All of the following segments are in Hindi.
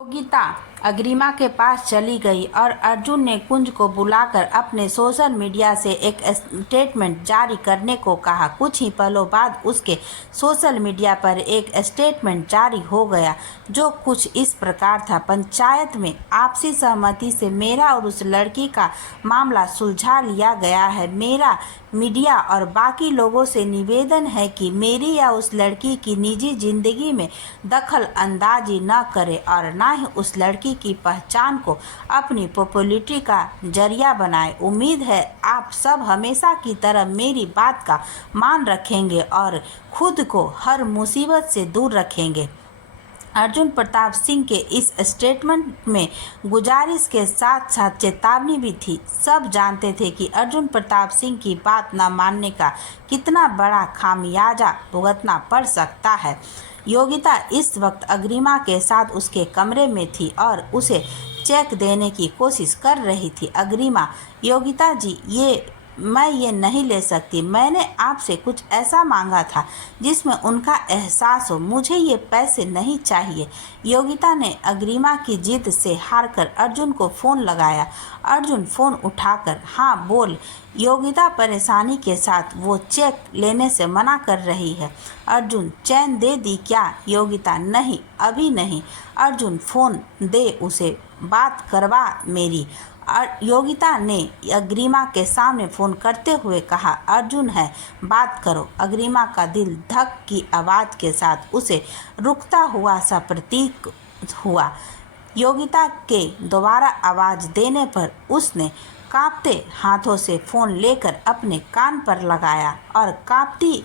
योगिता अग्रिमा के पास चली गई और अर्जुन ने कुंज को बुलाकर अपने सोशल मीडिया से एक स्टेटमेंट जारी करने को कहा। कुछ ही पलों बाद उसके सोशल मीडिया पर एक स्टेटमेंट जारी हो गया जो कुछ इस प्रकार था। पंचायत में आपसी सहमति से मेरा और उस लड़की का मामला सुलझा लिया गया है। मेरा मीडिया और बाकी लोगों से निवेदन है कि मेरी या उस लड़की की निजी जिंदगी में दखल अंदाजी न करे और न ही उस लड़की की पहचान को अपनी पॉपुलैरिटी का जरिया बनाए। उम्मीद है आप सब हमेशा की तरह मेरी बात का मान रखेंगे और खुद को हर मुसीबत से दूर रखेंगे। अर्जुन प्रताप सिंह के इस स्टेटमेंट में गुजारिश के साथ साथ चेतावनी भी थी। सब जानते थे कि अर्जुन प्रताप सिंह की बात न मानने का कितना बड़ा खामियाजा भुगतना पड़ सकता है। योगिता इस वक्त अग्रिमा के साथ उसके कमरे में थी और उसे चेक देने की कोशिश कर रही थी। अग्रिमा, योगिता जी, मैं ये नहीं ले सकती। मैंने आपसे कुछ ऐसा मांगा था जिसमें उनका एहसास हो। मुझे ये पैसे नहीं चाहिए। योगिता ने अग्रिमा की जिद से हारकर अर्जुन को फ़ोन लगाया। अर्जुन फ़ोन उठाकर हाँ बोल। योगिता परेशानी के साथ वो चेक लेने से मना कर रही है। अर्जुन, चैन दे दी क्या? योगिता, नहीं, अभी नहीं। अर्जुन, फ़ोन दे उसे, बात करवा मेरी। योगिता ने अग्रिमा के सामने फ़ोन करते हुए कहा। अर्जुन है, बात करो। अग्रिमा का दिल धक की आवाज़ के साथ उसे रुकता हुआ सा प्रतीक हुआ। योगिता के दोबारा आवाज़ देने पर उसने कांपते हाथों से फ़ोन लेकर अपने कान पर लगाया और कांपती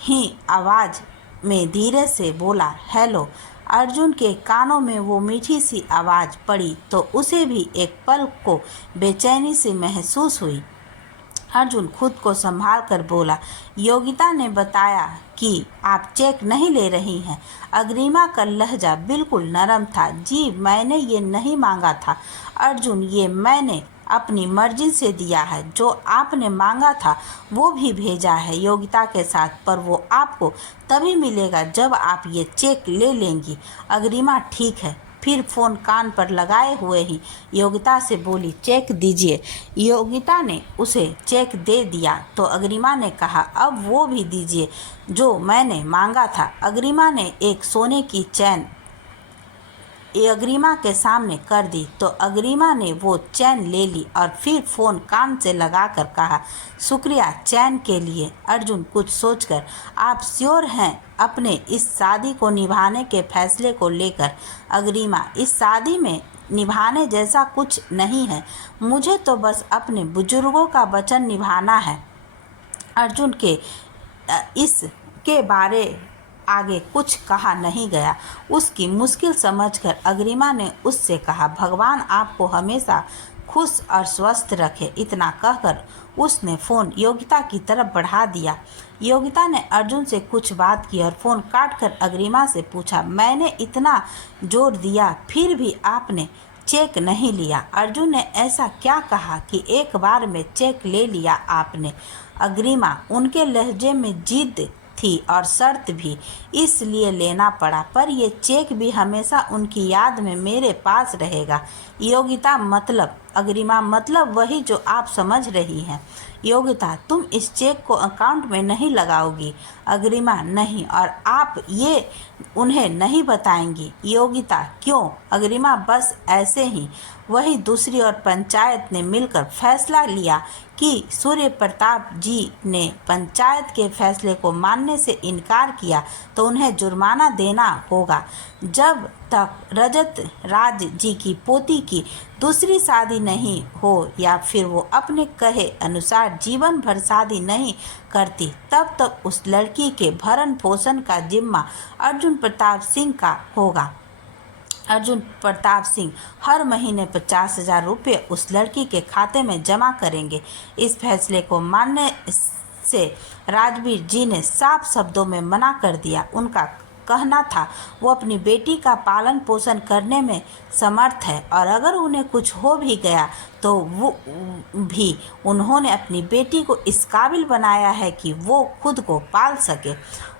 ही आवाज़ में धीरे से बोला, हेलो। अर्जुन के कानों में वो मीठी सी आवाज़ पड़ी तो उसे भी एक पल को बेचैनी से महसूस हुई। अर्जुन खुद को संभाल कर बोला, योगिता ने बताया कि आप चेक नहीं ले रही हैं। अग्रिमा का लहजा बिल्कुल नरम था। जी, मैंने ये नहीं मांगा था अर्जुन, ये मैंने अपनी मर्जी से दिया है। जो आपने मांगा था वो भी भेजा है योगिता के साथ, पर वो आपको तभी मिलेगा जब आप ये चेक ले लेंगी। अग्रिमा, ठीक है। फिर फ़ोन कान पर लगाए हुए ही योगिता से बोली, चेक दीजिए। योगिता ने उसे चेक दे दिया तो अग्रिमा ने कहा, अब वो भी दीजिए जो मैंने मांगा था। अग्रिमा ने एक सोने की चैन अग्रिमा के सामने कर दी तो अग्रिमा ने वो चैन ले ली और फिर फ़ोन कान से लगाकर कहा, शुक्रिया चैन के लिए। अर्जुन कुछ सोचकर, आप श्योर हैं अपने इस शादी को निभाने के फैसले को लेकर? अग्रिमा, इस शादी में निभाने जैसा कुछ नहीं है। मुझे तो बस अपने बुजुर्गों का वचन निभाना है। अर्जुन के इसके बारे आगे कुछ कहा नहीं गया। उसकी मुश्किल समझकर अग्रिमा ने उससे कहा, भगवान आपको हमेशा खुश और स्वस्थ रखे। इतना कहकर उसने फ़ोन योगिता की तरफ बढ़ा दिया। योगिता ने अर्जुन से कुछ बात की और फ़ोन काटकर अग्रिमा से पूछा, मैंने इतना जोर दिया फिर भी आपने चेक नहीं लिया? अर्जुन ने ऐसा क्या कहा कि एक बार में चेक ले लिया आपने? अग्रिमा, उनके लहजे में जिद थी और शर्त भी, इसलिए लेना पड़ा, पर ये चेक भी हमेशा उनकी याद में मेरे पास रहेगा। योगिता, मतलब? अग्रिमा, मतलब वही जो आप समझ रही हैं। योगिता, तुम इस चेक को अकाउंट में नहीं लगाओगी? अग्रिमा, नहीं, और आप ये उन्हें नहीं बताएंगी? योगिता, क्यों? अग्रिमा, बस ऐसे ही। वही दूसरी ओर पंचायत ने मिलकर फैसला लिया कि सूर्य प्रताप जी ने पंचायत के फैसले को मानने से इनकार किया तो उन्हें जुर्माना देना होगा। जब तक रजत राज जी की पोती की दूसरी शादी नहीं हो या फिर वो अपने कहे अनुसार जीवन भर शादी नहीं करती, तब तक उस लड़की के भरण पोषण का जिम्मा अर्जुन प्रताप सिंह का होगा। अर्जुन प्रताप सिंह हर महीने 50,000 रुपये उस लड़की के खाते में जमा करेंगे। इस फैसले को मानने से राजवीर जी ने साफ शब्दों में मना कर दिया। उनका कहना था वो अपनी बेटी का पालन पोषण करने में समर्थ है और अगर उन्हें कुछ हो भी गया तो वो भी उन्होंने अपनी बेटी को इस काबिल बनाया है कि वो खुद को पाल सके।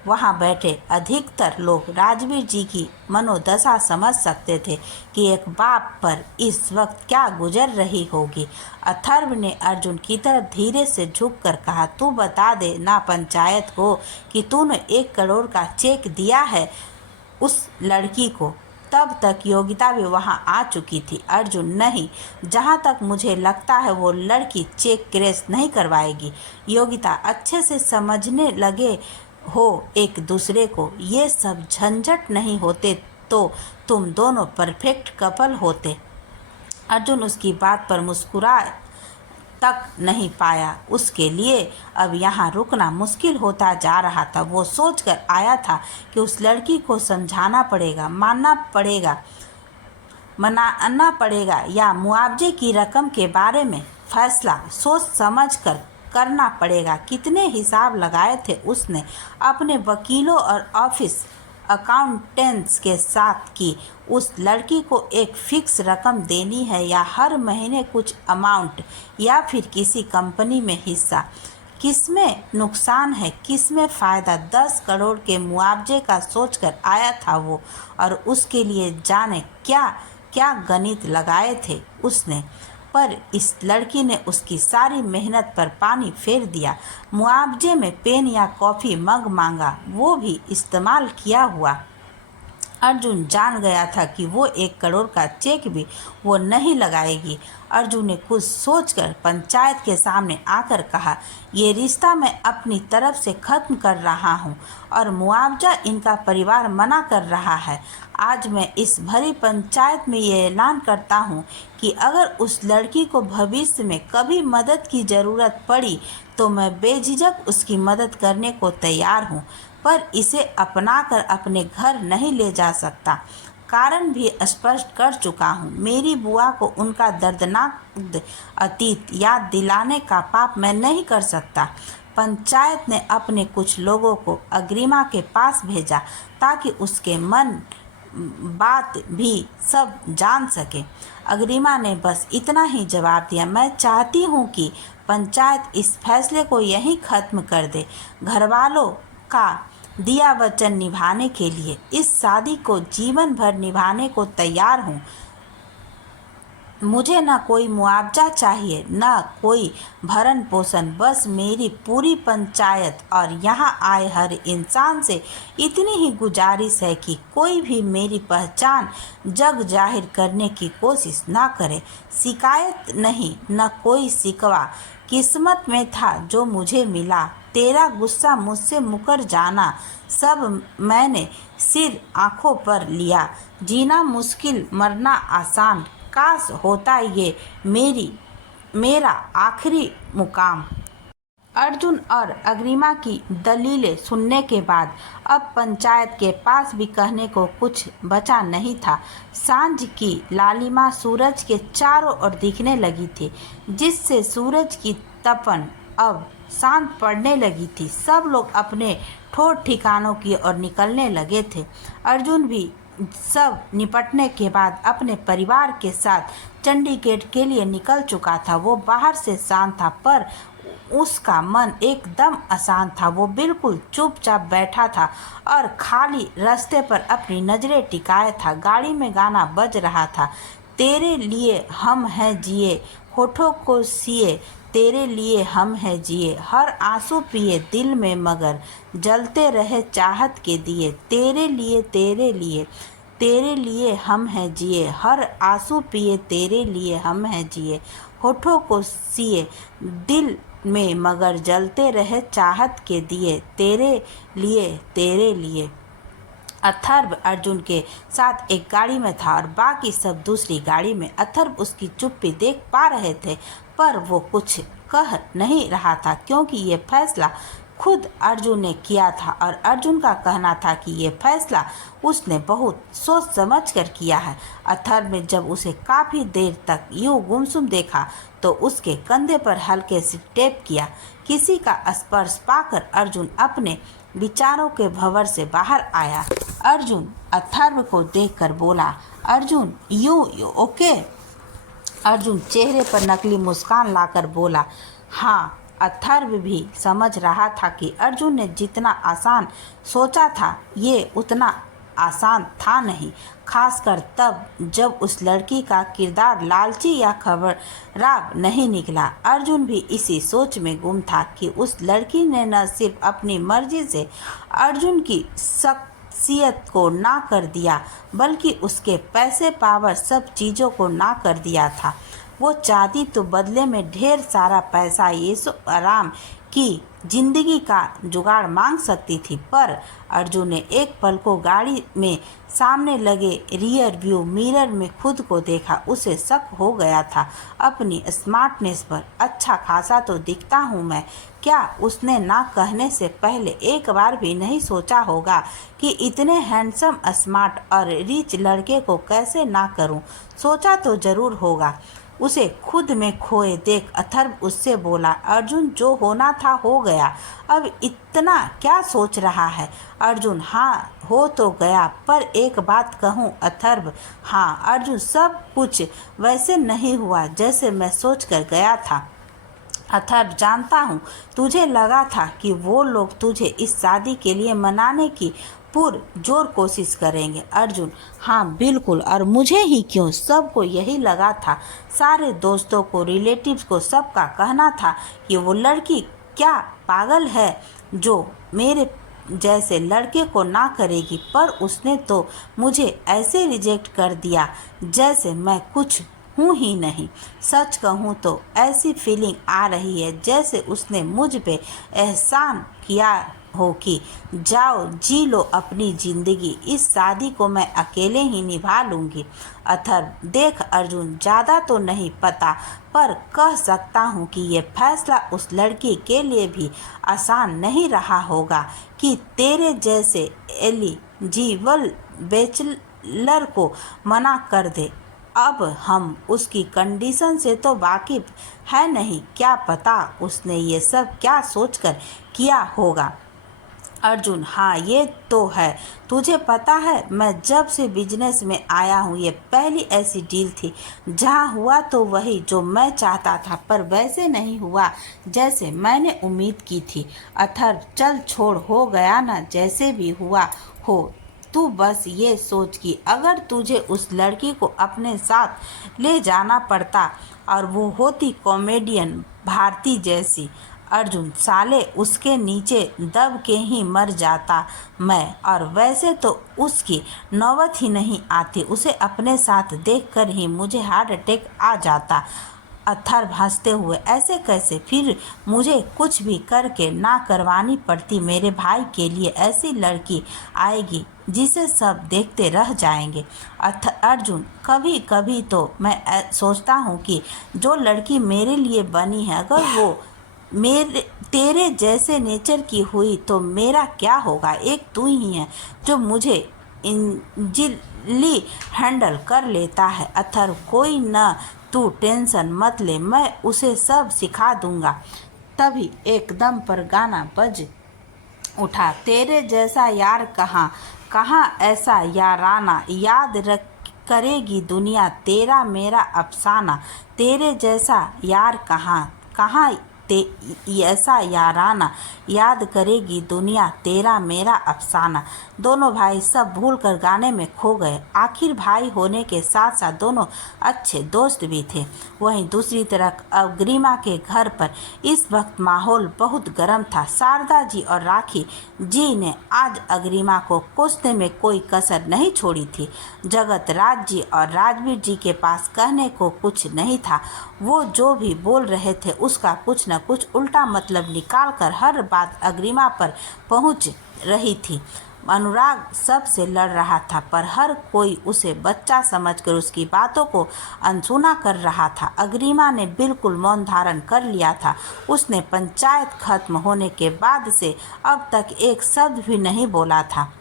वहां बैठे अधिकतर लोग राजवीर जी की मनोदशा समझ सकते थे कि एक बाप पर इस वक्त क्या गुजर रही होगी। अथर्व ने अर्जुन की तरफ धीरे से झुककर कहा, तू बता दे ना पंचायत को कि तूने 1 करोड़ का चेक दिया है उस लड़की को। तब तक योगिता भी वहां आ चुकी थी। अर्जुन, नहीं, जहां तक मुझे लगता है वो लड़की चेक कैश नहीं करवाएगी। योगिता, अच्छे से समझने लगे हो एक दूसरे को, ये सब झंझट नहीं होते तो तुम दोनों परफेक्ट कपल होते। अर्जुन उसकी बात पर मुस्कुरा तक नहीं पाया। उसके लिए अब यहाँ रुकना मुश्किल होता जा रहा था। वो सोचकर आया था कि उस लड़की को समझाना पड़ेगा, मनाना पड़ेगा या मुआवजे की रकम के बारे में फैसला सोच समझ कर करना पड़ेगा। कितने हिसाब लगाए थे उसने अपने वकीलों और ऑफिस अकाउंटेंट्स के साथ कि उस लड़की को एक फिक्स रकम देनी है या हर महीने कुछ अमाउंट या फिर किसी कंपनी में हिस्सा। किसमें नुकसान है, किसमें फ़ायदा। 10 करोड़ के मुआवजे का सोचकर आया था वो, और उसके लिए जाने क्या क्या गणित लगाए थे उसने। पर इस लड़की ने उसकी सारी मेहनत पर पानी फेर दिया। मुआवजे में पेन या कॉफ़ी मग मांगा, वो भी इस्तेमाल किया हुआ। अर्जुन जान गया था कि वो 1 करोड़ का चेक भी वो नहीं लगाएगी। अर्जुन ने कुछ सोचकर पंचायत के सामने आकर कहा, ये रिश्ता मैं अपनी तरफ से ख़त्म कर रहा हूँ और मुआवजा इनका परिवार मना कर रहा है। आज मैं इस भरी पंचायत में ये ऐलान करता हूँ कि अगर उस लड़की को भविष्य में कभी मदद की ज़रूरत पड़ी तो मैं बेझिझक उसकी मदद करने को तैयार हूँ, पर इसे अपनाकर अपने घर नहीं ले जा सकता। कारण भी स्पष्ट कर चुका हूँ। मेरी बुआ को उनका दर्दनाक अतीत याद दिलाने का पाप मैं नहीं कर सकता। पंचायत ने अपने कुछ लोगों को अग्रिमा के पास भेजा ताकि उसके मन बात भी सब जान सके। अग्रिमा ने बस इतना ही जवाब दिया, मैं चाहती हूँ कि पंचायत इस फैसले को यहीं ख़त्म कर दे। घरवालों का दिया वचन निभाने के लिए इस शादी को जीवन भर निभाने को तैयार हूँ। मुझे ना कोई मुआवजा चाहिए, ना कोई भरण पोषण, बस मेरी पूरी पंचायत और यहाँ आए हर इंसान से इतनी ही गुजारिश है कि कोई भी मेरी पहचान जग जाहिर करने की कोशिश ना करे। शिकायत नहीं, न कोई शिकवा। किस्मत में था जो मुझे मिला। तेरा गुस्सा मुझसे मुकर जाना सब मैंने सिर आँखों पर लिया। जीना मुश्किल, मरना आसान। काश होता ये मेरा आखिरी मुकाम। अर्जुन और अग्रिमा की दलीलें सुनने के बाद अब पंचायत के पास भी कहने को कुछ बचा नहीं था। सांझ की लालिमा सूरज के चारों ओर दिखने लगी थी, जिससे सूरज की तपन अब शांत पड़ने लगी थी। सब लोग अपने ठोर ठिकानों की ओर निकलने लगे थे। अर्जुन भी सब निपटने के बाद अपने परिवार के साथ चंडीगढ़ के लिए निकल चुका था। वो बाहर से शांत था, पर उसका मन एकदम अशांत था। वो बिल्कुल चुपचाप बैठा था और खाली रास्ते पर अपनी नज़रें टिकाए था। गाड़ी में गाना बज रहा था, तेरे लिए हम हैं जिए, होठों को सिए, तेरे लिए हम हैं जिए, हर आंसू पिए दिल में मगर जलते रहे चाहत के दिए, तेरे लिए तेरे लिए हम हैं जिए, हर आंसू पिए तेरे लिए हम हैं जिए, होठों को सिए दिल में मगर जलते रहे चाहत के दिए, तेरे लिए। अथर्व अर्जुन के साथ एक गाड़ी में था और बाकी सब दूसरी गाड़ी में। अथर्व उसकी चुप्पी देख पा रहे थे, पर वो कुछ कह नहीं रहा था क्योंकि ये फैसला खुद अर्जुन ने किया था और अर्जुन का कहना था कि ये फैसला उसने बहुत सोच समझ कर किया है। अथर्व ने जब उसे काफ़ी देर तक यूं गुमसुम देखा तो उसके कंधे पर हल्के से टैप किया। किसी का स्पर्श पाकर अर्जुन अपने विचारों के भंवर से बाहर आया। अर्जुन अथर्व को देखकर बोला, अर्जुन यू ओके? अर्जुन चेहरे पर नकली मुस्कान लाकर बोला, हाँ। अथर्व भी समझ रहा था कि अर्जुन ने जितना आसान सोचा था ये उतना आसान था नहीं, खासकर तब जब उस लड़की का किरदार लालची या खबराब नहीं निकला। अर्जुन भी इसी सोच में गुम था कि उस लड़की ने न सिर्फ अपनी मर्जी से अर्जुन की शख्सियत को ना कर दिया, बल्कि उसके पैसे, पावर, सब चीज़ों को ना कर दिया था। वो चाहती तो बदले में ढेर सारा पैसा, ये आराम की जिंदगी का जुगाड़ मांग सकती थी, पर अर्जुन ने एक पल को गाड़ी में सामने लगे रियर व्यू मिरर में खुद को देखा। उसे शक हो गया था अपनी स्मार्टनेस पर। अच्छा खासा तो दिखता हूँ मैं, क्या उसने ना कहने से पहले एक बार भी नहीं सोचा होगा कि इतने हैंडसम, स्मार्ट और रिच लड़के को कैसे ना करूँ? सोचा तो जरूर होगा। उसे खुद में खोए देख अथर्व उससे बोला, अर्जुन जो होना था हो गया, अब इतना क्या सोच रहा है? अर्जुन, हाँ हो तो गया, पर एक बात कहूँ अथर्व। हाँ अर्जुन, सब कुछ वैसे नहीं हुआ जैसे मैं सोच कर गया था। अथर्व, जानता हूँ तुझे लगा था कि वो लोग तुझे इस शादी के लिए मनाने की पुरजोर कोशिश करेंगे। अर्जुन, हाँ बिल्कुल, और मुझे ही क्यों, सबको यही लगा था। सारे दोस्तों को, रिलेटिव्स को, सबका कहना था कि वो लड़की क्या पागल है जो मेरे जैसे लड़के को ना करेगी, पर उसने तो मुझे ऐसे रिजेक्ट कर दिया जैसे मैं कुछ हूँ ही नहीं। सच कहूँ तो ऐसी फीलिंग आ रही है जैसे उसने मुझ पे एहसान किया हो कि जाओ जी लो अपनी ज़िंदगी, इस शादी को मैं अकेले ही निभा लूँगी। अथर्व, देख अर्जुन, ज़्यादा तो नहीं पता, पर कह सकता हूँ कि ये फैसला उस लड़की के लिए भी आसान नहीं रहा होगा कि तेरे जैसे एलिजिबल बैचलर को मना कर दे। अब हम उसकी कंडीशन से तो वाकिफ है नहीं, क्या पता उसने ये सब क्या सोचकर किया होगा। अर्जुन, हाँ ये तो है। तुझे पता है मैं जब से बिजनेस में आया हूँ ये पहली ऐसी डील थी जहाँ हुआ तो वही जो मैं चाहता था, पर वैसे नहीं हुआ जैसे मैंने उम्मीद की थी। अथर्व, चल छोड़, हो गया ना, जैसे भी हुआ हो। तू बस ये सोच कि अगर तुझे उस लड़की को अपने साथ ले जाना पड़ता और वो होती कॉमेडियन भारती जैसी। अर्जुन, साले उसके नीचे दब के ही मर जाता मैं, और वैसे तो उसकी नौबत ही नहीं आती, उसे अपने साथ देखकर ही मुझे हार्ट अटैक आ जाता। अथर्व हंसते हुए, ऐसे कैसे? फिर मुझे कुछ भी करके ना करवानी पड़ती, मेरे भाई के लिए ऐसी लड़की आएगी जिसे सब देखते रह जाएंगे। अर्जुन, कभी कभी तो मैं सोचता हूँ कि जो लड़की मेरे लिए बनी है अगर वो तेरे जैसे नेचर की हुई तो मेरा क्या होगा? एक तू ही है जो मुझे इजीली हैंडल कर लेता है। अथर्व, कोई न, तू टेंशन मत ले, मैं उसे सब सिखा दूंगा। तभी एकदम पर गाना बज उठा, तेरे जैसा यार कहाँ कहाँ ऐसा याराना, याद रख करेगी दुनिया तेरा मेरा अफसाना। तेरे जैसा यार कहाँ कहाँ ऐसा याराना, याद करेगी दुनिया तेरा मेरा अफसाना। दोनों भाई सब भूलकर गाने में खो गए। आखिर भाई होने के साथ साथ दोनों अच्छे दोस्त भी थे। वहीं दूसरी तरफ अग्रिमा के घर पर इस वक्त माहौल बहुत गर्म था। शारदा जी और राखी जी ने आज अग्रिमा को कोसने में कोई कसर नहीं छोड़ी थी। जगत राज जी और राजवीर जी के पास कहने को कुछ नहीं था। वो जो भी बोल रहे थे उसका कुछ न कुछ उल्टा मतलब निकालकर हर बात अग्रिमा पर पहुंच रही थी। अनुराग सबसे लड़ रहा था, पर हर कोई उसे बच्चा समझकर उसकी बातों को अनसुना कर रहा था। अग्रिमा ने बिल्कुल मौन धारण कर लिया था। उसने पंचायत खत्म होने के बाद से अब तक एक शब्द भी नहीं बोला था।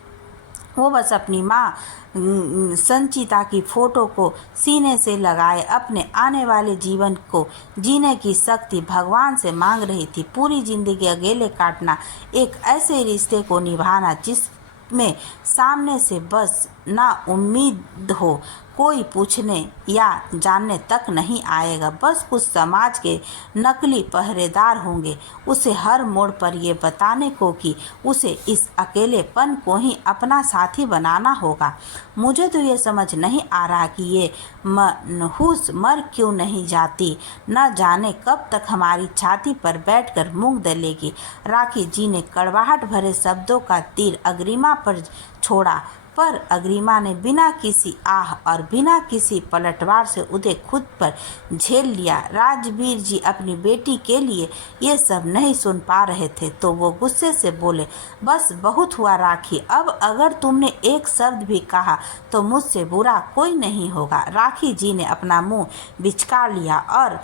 वो बस अपनी माँ संचिता की फोटो को सीने से लगाए अपने आने वाले जीवन को जीने की शक्ति भगवान से मांग रही थी। पूरी जिंदगी अकेले काटना, एक ऐसे रिश्ते को निभाना जिसमें सामने से बस ना उम्मीद हो, कोई पूछने या जानने तक नहीं आएगा। बस कुछ समाज के नकली पहरेदार होंगे उसे हर मोड़ पर ये बताने को कि उसे इस अकेलेपन को ही अपना साथी बनाना होगा। मुझे तो ये समझ नहीं आ रहा कि ये मनहूस मर क्यों नहीं जाती, न जाने कब तक हमारी छाती पर बैठकर मूंग दलेगी। राखी जी ने कड़वाहट भरे शब्दों का तीर अग्रिमा पर छोड़ा, पर अग्रिमा ने बिना किसी आह और बिना किसी पलटवार से उसे खुद पर झेल लिया। राजवीर जी अपनी बेटी के लिए ये सब नहीं सुन पा रहे थे तो वो गुस्से से बोले, बस बहुत हुआ राखी, अब अगर तुमने एक शब्द भी कहा तो मुझसे बुरा कोई नहीं होगा। राखी जी ने अपना मुंह बिचका लिया और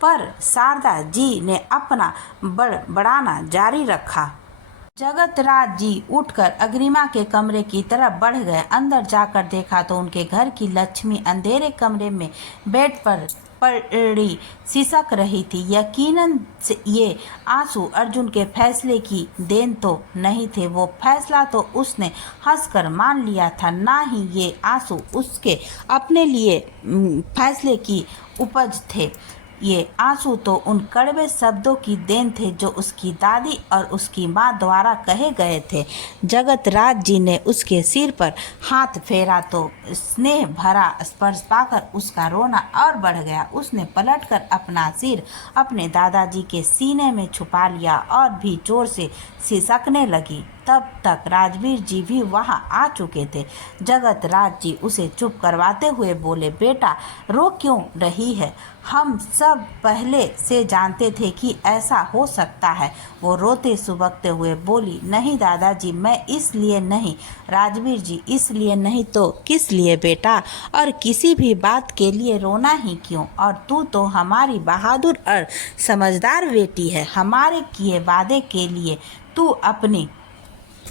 पर शारदा जी ने अपना बड़बड़ाना जारी रखा। जगतराज जी उठकर अग्रिमा के कमरे की तरफ बढ़ गए। अंदर जाकर देखा तो उनके घर की लक्ष्मी अंधेरे कमरे में बेड पर पड़ी सिसक रही थी। यकीनन से ये आंसू अर्जुन के फैसले की देन तो नहीं थे। वो फैसला तो उसने हंसकर मान लिया था, ना ही ये आंसू उसके अपने लिए फैसले की उपज थे। ये आंसू तो उन कड़वे शब्दों की देन थे जो उसकी दादी और उसकी माँ द्वारा कहे गए थे। जगतराज जी ने उसके सिर पर हाथ फेरा तो स्नेह भरा स्पर्श पाकर उसका रोना और बढ़ गया। उसने पलटकर अपना सिर अपने दादाजी के सीने में छुपा लिया और भी जोर से सिसकने लगी। तब तक राजवीर जी भी वहां आ चुके थे। जगतराज जी उसे चुप करवाते हुए बोले, बेटा रो क्यों रही है? हम सब पहले से जानते थे कि ऐसा हो सकता है। वो रोते सुबकते हुए बोली, नहीं दादाजी, मैं इसलिए नहीं। राजवीर जी, इसलिए नहीं तो किस लिए बेटा? और किसी भी बात के लिए रोना ही क्यों? और तू तो हमारी बहादुर और समझदार बेटी है। हमारे किए वादे के लिए तू अपनी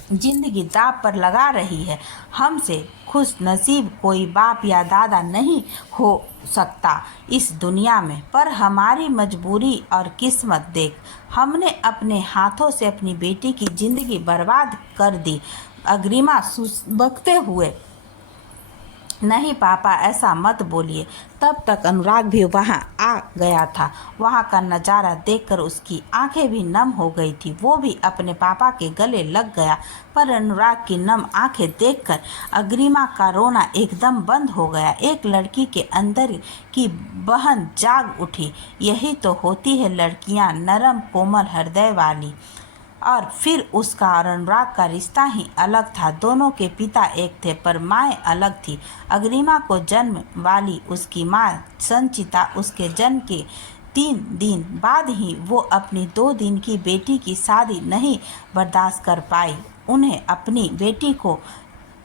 जिंदगी दांव पर लगा रही है। हमसे खुश नसीब कोई बाप या दादा नहीं हो सकता इस दुनिया में, पर हमारी मजबूरी और किस्मत देख, हमने अपने हाथों से अपनी बेटी की जिंदगी बर्बाद कर दी। अग्रिमा सुबकते हुए, नहीं पापा ऐसा मत बोलिए। तब तक अनुराग भी वहां आ गया था। वहां का नज़ारा देखकर उसकी आंखें भी नम हो गई थी। वो भी अपने पापा के गले लग गया, पर अनुराग की नम आंखें देखकर अग्रिमा का रोना एकदम बंद हो गया। एक लड़की के अंदर की बहन जाग उठी। यही तो होती है लड़कियां, नरम कोमल हृदय वाली। और फिर उसका और अनुराग का रिश्ता ही अलग था। दोनों के पिता एक थे पर माएँ अलग थी। अग्रिमा को जन्म वाली उसकी माँ संचिता उसके जन्म के 3 दिन बाद ही वो अपनी 2 दिन की बेटी की शादी नहीं बर्दाश्त कर पाई। उन्हें अपनी बेटी को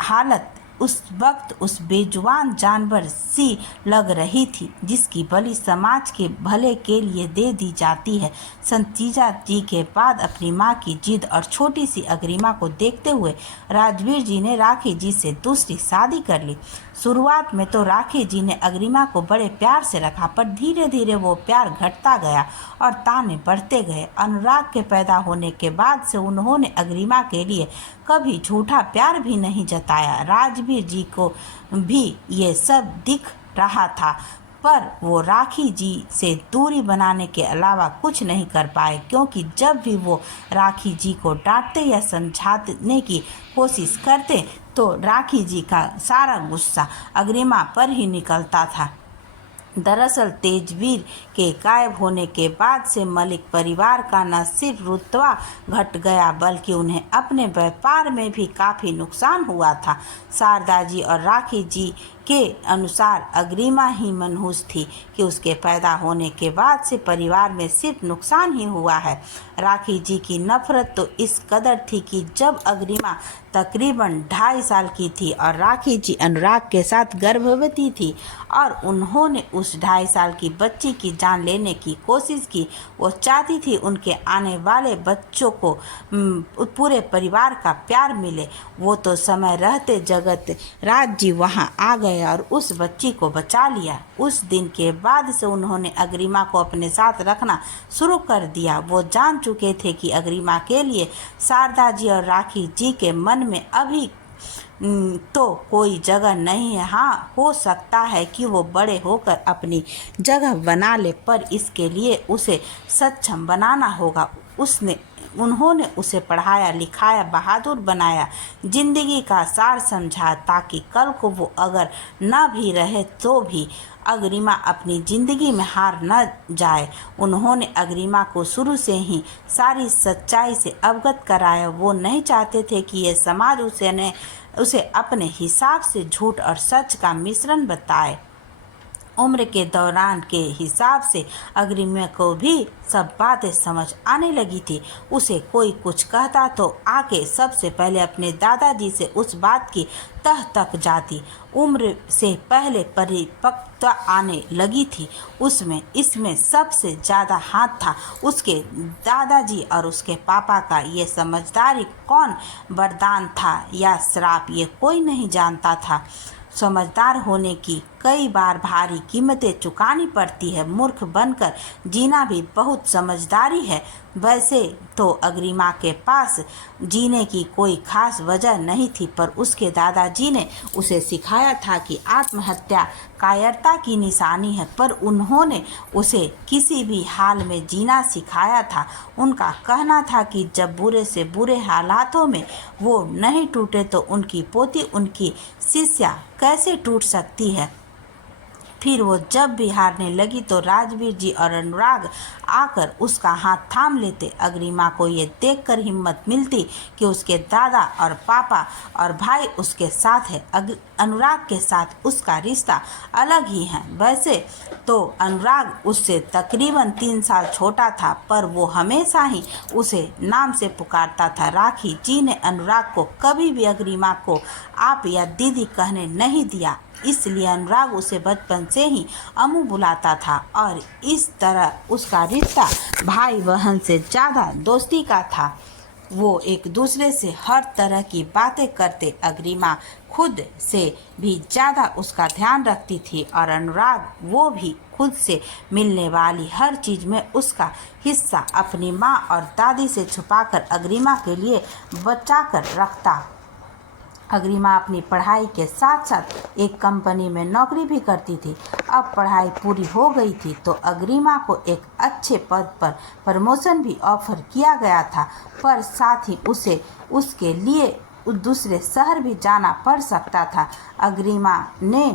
हालत उस वक्त उस बेजुबान जानवर सी लग रही थी जिसकी बलि समाज के भले के लिए दे दी जाती है। संतीजा जी के बाद अपनी माँ की जिद और छोटी सी अग्रिमा को देखते हुए राजवीर जी ने राखी जी से दूसरी शादी कर ली। शुरुआत में तो राखी जी ने अग्रिमा को बड़े प्यार से रखा, पर धीरे धीरे वो प्यार घटता गया और ताने बढ़ते गए। अनुराग के पैदा होने के बाद से उन्होंने अग्रिमा के लिए कभी झूठा प्यार भी नहीं जताया। राजवीर जी को भी ये सब दिख रहा था, पर वो राखी जी से दूरी बनाने के अलावा कुछ नहीं कर पाए, क्योंकि जब भी वो राखी जी को डांटते या समझाने की कोशिश करते तो राखी जी का सारा गुस्सा अग्रिमा पर ही निकलता था। दरअसल तेजवीर के गायब होने के बाद से मलिक परिवार का न सिर्फ रुतबा घट गया बल्कि उन्हें अपने व्यापार में भी काफ़ी नुकसान हुआ था। शारदा जी और राखी जी के अनुसार अग्रिमा ही मनहूस थी कि उसके पैदा होने के बाद से परिवार में सिर्फ नुकसान ही हुआ है। राखी जी की नफरत तो इस कदर थी कि जब अग्रिमा तकरीबन 2.5 साल की थी और राखी जी अनुराग के साथ गर्भवती थी और उन्होंने उस 2.5 साल की बच्ची की जान लेने की कोशिश की। वो चाहती थी उनके आने वाले बच्चों को पूरे परिवार का प्यार मिले। वो तो समय रहते जगत राज जी वहाँ आ गए और उस बच्ची को बचा लिया। उस दिन के बाद से उन्होंने अग्रिमा को अपने साथ रखना शुरू कर दिया। वो जान चुके थे कि अग्रिमा के लिए शारदा जी और राखी जी के मन में अभी तो कोई जगह नहीं है। हाँ, हो सकता है कि वो बड़े होकर अपनी जगह बना ले, पर इसके लिए उसे सक्षम बनाना होगा। उन्होंने उसे पढ़ाया लिखाया, बहादुर बनाया, जिंदगी का सार समझा, ताकि कल को वो अगर न भी रहे तो भी अग्रिमा अपनी ज़िंदगी में हार न जाए। उन्होंने अग्रिमा को शुरू से ही सारी सच्चाई से अवगत कराया। वो नहीं चाहते थे कि ये समाज उसे अपने हिसाब से झूठ और सच का मिश्रण बताए। उम्र के दौरान के हिसाब से अग्रिमा को भी सब बातें समझ आने लगी थी। उसे कोई कुछ कहता तो आके सबसे पहले अपने दादाजी से उस बात की तह तक जाती। उम्र से पहले परिपक्वता आने लगी थी इसमें सबसे ज़्यादा हाथ था उसके दादाजी और उसके पापा का। ये समझदारी कौन वरदान था या श्राप, ये कोई नहीं जानता था। समझदार होने की कई बार भारी कीमतें चुकानी पड़ती है। मूर्ख बनकर जीना भी बहुत समझदारी है। वैसे तो अग्रिमा के पास जीने की कोई खास वजह नहीं थी, पर उसके दादाजी ने उसे सिखाया था कि आत्महत्या कायरता की निशानी है, पर उन्होंने उसे किसी भी हाल में जीना सिखाया था। उनका कहना था कि जब बुरे से बुरे हालातों में वो नहीं टूटे तो उनकी पोती, उनकी शिष्या कैसे टूट सकती है। फिर वो जब भी हारने लगी तो राजवीर जी और अनुराग आकर उसका हाथ थाम लेते। अग्रिमा को ये देखकर हिम्मत मिलती कि उसके दादा और पापा और भाई उसके साथ है। अनुराग के साथ उसका रिश्ता अलग ही है। वैसे तो अनुराग उससे तकरीबन 3 साल छोटा था, पर वो हमेशा ही उसे नाम से पुकारता था। राखी जी ने अनुराग को कभी भी अग्रिमा को आप या दीदी कहने नहीं दिया, इसलिए अनुराग उसे बचपन से ही अम्मू बुलाता था और इस तरह उसका रिश्ता भाई बहन से ज़्यादा दोस्ती का था। वो एक दूसरे से हर तरह की बातें करते। अग्रिमा खुद से भी ज़्यादा उसका ध्यान रखती थी और अनुराग वो भी खुद से मिलने वाली हर चीज़ में उसका हिस्सा अपनी माँ और दादी से छुपाकर अग्रिमा के लिए बचा कर रखता। अग्रिमा अपनी पढ़ाई के साथ साथ एक कंपनी में नौकरी भी करती थी। अब पढ़ाई पूरी हो गई थी तो अग्रिमा को एक अच्छे पद पर प्रमोशन भी ऑफर किया गया था, पर साथ ही उसे उसके लिए दूसरे शहर भी जाना पड़ सकता था। अग्रिमा ने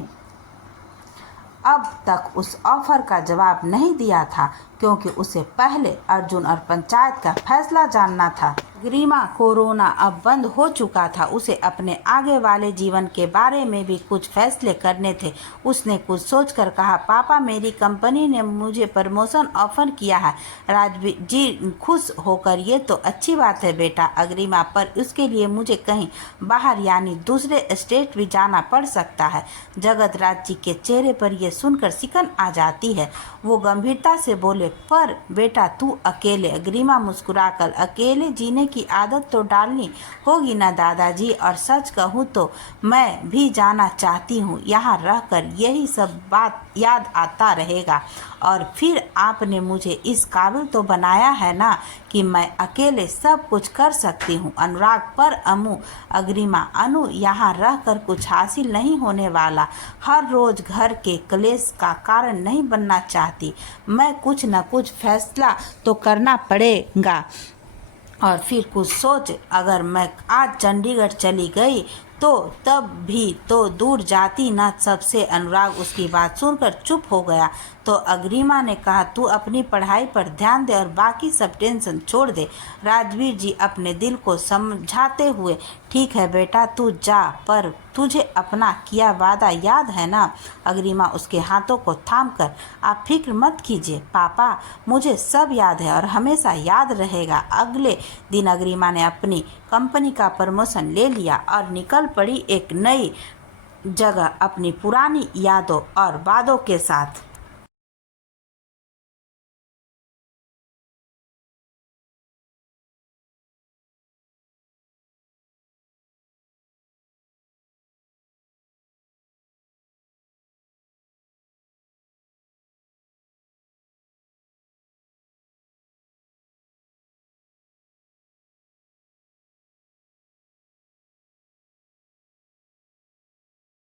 अब तक उस ऑफर का जवाब नहीं दिया था, क्योंकि उसे पहले अर्जुन और पंचायत का फैसला जानना था। अग्रिमा कोरोना अब बंद हो चुका था। उसे अपने आगे वाले जीवन के बारे में भी कुछ फैसले करने थे। उसने कुछ सोचकर कहा, पापा मेरी कंपनी ने मुझे प्रमोशन ऑफर किया है। राजवीर जी खुश होकर, ये तो अच्छी बात है बेटा अग्रिमा, पर उसके लिए मुझे कहीं बाहर यानी दूसरे स्टेट भी जाना पड़ सकता है। जगत राज जी के चेहरे पर यह सुनकर सिकन आ जाती है। वो गंभीरता से बोले, पर बेटा तू अकेले। अग्रिमा मुस्कुराकर, अकेले जीने की आदत तो डालनी होगी ना दादाजी, और सच कहूँ तो मैं भी जाना चाहती हूँ। यहाँ रहकर यही सब बात याद आता रहेगा, और फिर आपने मुझे इस काबिल तो बनाया है ना कि मैं अकेले सब कुछ कर सकती हूँ। अनुराग पर अम्मू, अग्रिमा, अनु यहाँ रहकर कुछ हासिल नहीं होने वाला। हर रोज घर के क्लेश का कारण नहीं बनना चाहती। मैं कुछ न कुछ फैसला तो करना पड़ेगा। और फिर कुछ सोच, अगर मैं आज चंडीगढ़ चली गई तो तब भी तो दूर जाती ना सबसे। अनुराग उसकी बात सुनकर चुप हो गया तो अग्रिमा ने कहा, तू अपनी पढ़ाई पर ध्यान दे और बाकी सब टेंशन छोड़ दे। राजवीर जी अपने दिल को समझाते हुए, ठीक है बेटा तू जा, पर तुझे अपना किया वादा याद है ना। अग्रिमा उसके हाथों को थामकर, आप फिक्र मत कीजिए पापा, मुझे सब याद है और हमेशा याद रहेगा। अगले दिन अग्रिमा ने अपनी कंपनी का प्रमोशन ले लिया और निकल पड़ी एक नई जगह अपनी पुरानी यादों और वादों के साथ।